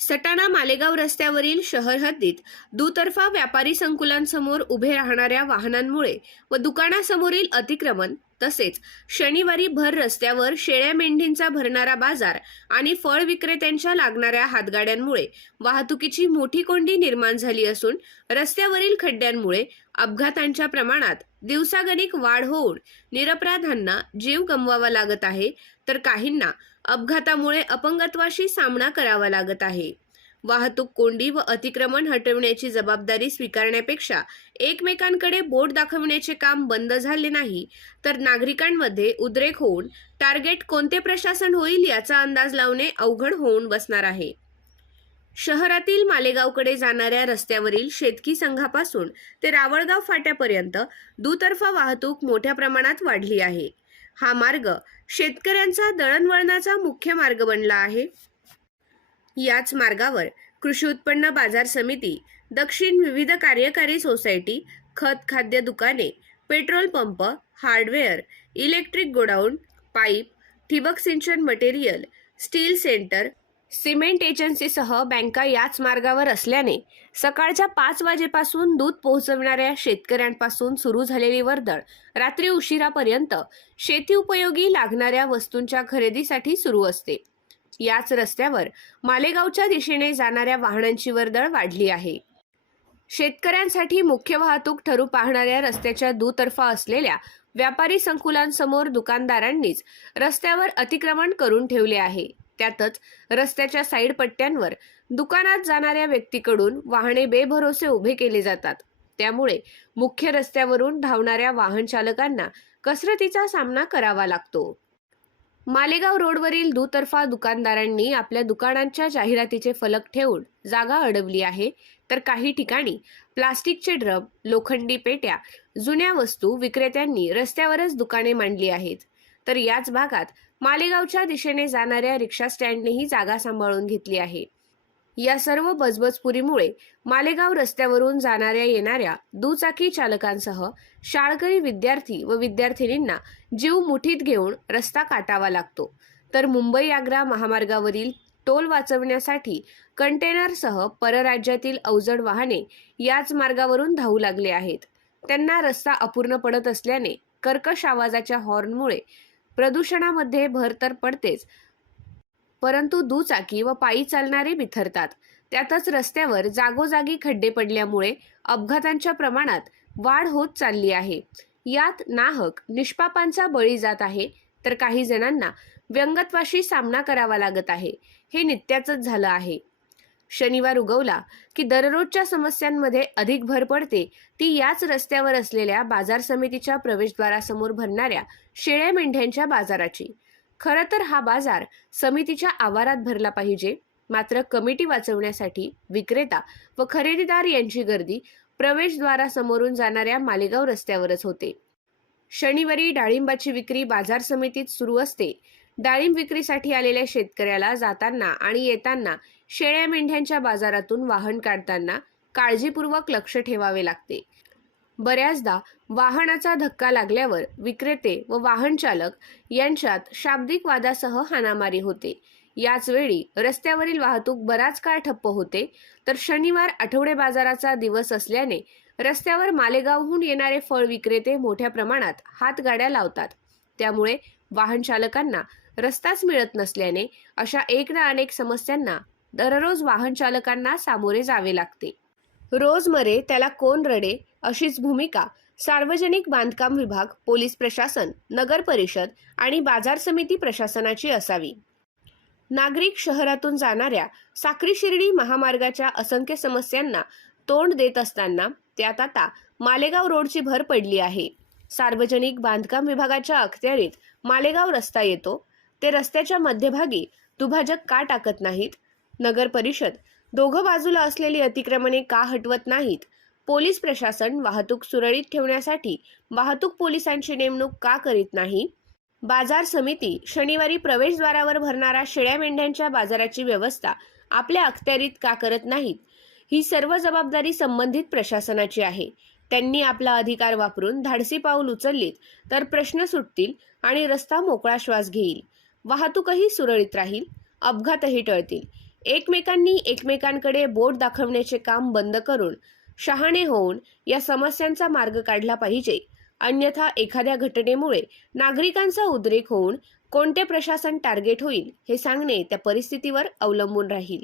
सटाणा मालेगाव रस्त्यावरील शहर हद्दीत दुतर्फा व्यापारी संकुलांसमोर उभे राहणाऱ्या वाहनांमुळे व दुकानासमोरील अतिक्रमण तसेच शनिवारी भर रस्त्यावर शेळ्या मेंढींचा भरणारा बाजार आणि फळ विक्रेत्यांच्या लागणाऱ्या हातगाड्यांमुळे वाहतुकीची मोठी कोंडी निर्माण झाली असून रस्त्यावरील खड्ड्यांमुळे अपघातांच्या प्रमाणात दिवसागणिक वाढ होऊन निरपराधांना जीव गमवावा लागत आहे. तर काहींना अपघातामुळे अपंगत्वाशी सामना करावा लागत आहे. वाहतूक कोंडी व अतिक्रमण हटविण्याची जबाबदारी स्वीकारण्यापेक्षा एकमेकांकडे बोट दाखविण्याचे काम बंद झाले नाही तर नागरिकांमध्ये उद्रेक होऊन टार्गेट कोणते प्रशासन होईल याचा अंदाज लावणे अवघड होऊन बसणार आहे. शहरातील मालेगावकडे जाणाऱ्या रस्त्यावरील शेतकी संघापासून ते रावळगाव फाट्यापर्यंत दुतर्फा वाहतूक मोठ्या प्रमाणात वाढली आहे. हा मार्ग शेतकऱ्यांचा दळणवळणाचा मुख्य मार्ग बनला आहे. याच मार्गावर कृषी उत्पन्न बाजार समिती दक्षिण विविध कार्यकारी सोसायटी खत खाद्य दुकाने petrol pump hardware electric godown pipe ठिबक सिंचन मटेरियल स्टील सेंटर सिमेंट एजन्सीसह बँका याच मार्गावर असल्याने सकाळच्या पाच वाजेपासून दूध पोहोचवणाऱ्या शेतकऱ्यांपासून सुरू झालेली वर्दळ रात्री उशिरापर्यंत शेती उपयोगी लागणाऱ्या वस्तूंच्या खरेदीसाठी सुरू असते. याच रस्त्यावर मालेगावच्या दिशेने जाणाऱ्या वाहनांची वर्दळ वाढली आहे. शेतकऱ्यांसाठी मुख्य वाहतूक ठरू पाहणाऱ्या रस्त्याच्या दुतर्फा असलेल्या व्यापारी संकुलांसमोर दुकानदारांनीच रस्त्यावर अतिक्रमण करून ठेवले आहे. त्यातच रस्त्याच्या साईड पट्ट्यांवर दुकानात जाणाऱ्या व्यक्तीकडून वाहने बेभरोसे उभे केले जातात. त्यामुळे मुख्य रस्त्यावरून धावणाऱ्या वाहन चालकांना कसरतीचा सामना करावा लागतो. मालेगाव रोडवरील दुतर्फा दुकानदारांनी आपल्या दुकानांच्या जाहिरातीचे फलक ठेवून जागा अडवली आहे तर काही ठिकाणी प्लास्टिकचे ड्रम लोखंडी पेट्या जुन्या वस्तू विक्रेत्यांनी रस्त्यावरच दुकाने मांडली आहेत. तर याच भागात मालेगावच्या दिशेने जाणाऱ्या रिक्षा स्टँडनेही जागा सांभाळून घेतली आहे. या सर्व बजबजपुरीमुळे मालेगाव रस्त्यावरून जाणाऱ्या येणाऱ्या दुचाकी चालकांसह शाळकरी विद्यार्थी व विद्यार्थिनींना जीव मुठीत घेऊन रस्ता काटावा लागतो. तर मुंबई आग्रा महामार्गावरील टोल वाचवण्यासाठी कंटेनरसह परराज्यातील अवजड वाहने याच मार्गावरून धावू लागले आहेत. त्यांना रस्ता अपूर्ण पडत असल्याने कर्कश आवाजाच्या हॉर्नमुळे प्रदूषणामध्ये भर तर पडतेच. परंतु दुचाकी व पायी चालणारे बिथरतात त्यातच रस्त्यावर जागोजागी खड्डे पडल्यामुळे अपघातांच्या प्रमाणात वाढ होत चालली आहे. यात नाहक निष्पापांचा बळी जात आहे तर काही जणांना व्यंगत्वाशी सामना करावा लागत आहे. हे नित्याचंच झालं आहे. शनिवार उगवला की दररोजच्या समस्यांमध्ये अधिक भर पडते ती याच रस्त्यावर असलेल्या बाजार समितीच्या प्रवेशद्वारासमोर भरणाऱ्या शेळ्या मेंढ्यांच्या बाजाराची. खरं तर हा बाजार समितीच्या आवारात भरला पाहिजे मात्र कमिटी वाचवण्यासाठी विक्रेता व खरेदीदार यांची गर्दी प्रवेशद्वारासमोरून जाणाऱ्या मालेगाव रस्त्यावरच होते. शनिवारी डाळिंबाची विक्री बाजार समितीत सुरू असते. डाळिंब विक्रीसाठी आलेल्या शेतकऱ्याला जाताना आणि येताना शेळ्या मेंढ्यांच्या बाजारातून वाहन काढताना काळजीपूर्वक लक्ष ठेवावे लागते. बऱ्याचदा वाहनाचा धक्का लागल्यावर विक्रेते व वाहन चालक यांच्यात शाब्दिक वादासह हाणामारी होते. याच वेळी रस्त्यावरील वाहतूक बराच काळ ठप्प होते. तर शनिवार आठवडे बाजाराचा दिवस असल्याने रस्त्यावर मालेगावहून येणारे फळ विक्रेते मोठ्या प्रमाणात हातगाड्या लावतात. त्यामुळे वाहन चालकांना रस्ताच मिळत नसल्याने अशा एक ना अनेक समस्यांना दररोज वाहन चालकांना सामोरे जावे लागते. रोज मरे त्याला कोण रडे अशीच भूमिका सार्वजनिक बांधकाम विभाग पोलीस प्रशासन नगर परिषद आणि बाजार समिती प्रशासनाची असावी. नागरिक शहरातून जाणाऱ्या साक्री शिर्डी महामार्गाच्या असंख्य समस्यांना तोंड देत असताना त्यात आता मालेगाव रोडची भर पडली आहे. सार्वजनिक बांधकाम विभागाच्या अखत्यारीत मालेगाव रस्ता येतो. ते रस्त्याच्या मध्यभागी दुभाजक का टाकत नाहीत? नगर परिषद. दोघं बाजूला असलेली अतिक्रमणे का हटवत नाहीत? पोलीस प्रशासन वाहतूक सुरळीत ठेवण्यासाठी वाहतूक पोलिसांची नेमणूक का करीत नाही? बाजार समिती शनिवारी प्रवेशद्वारावर भरणारा शेळ्या मेंढ्यांच्या बाजाराची व्यवस्था आपल्या अखत्यारीत का करत नाहीत? ही सर्व जबाबदारी संबंधित प्रशासनाची आहे. त्यांनी आपला अधिकार वापरून धाडसी पाऊल उचललीत तर प्रश्न सुटतील आणि रस्ता मोकळा श्वास घेईल. वाहतूकही सुरळीत राहील. अपघातही टळतील. एकमेकांनी एकमेकांकडे बोट दाखवण्याचे काम बंद करून शहाणे होऊन या समस्यांचा मार्ग काढला पाहिजे. अन्यथा एखाद्या घटनेमुळे नागरिकांचा उद्रेक होऊन कोणते प्रशासन टार्गेट होईल हे सांगणे त्या परिस्थितीवर अवलंबून राहील.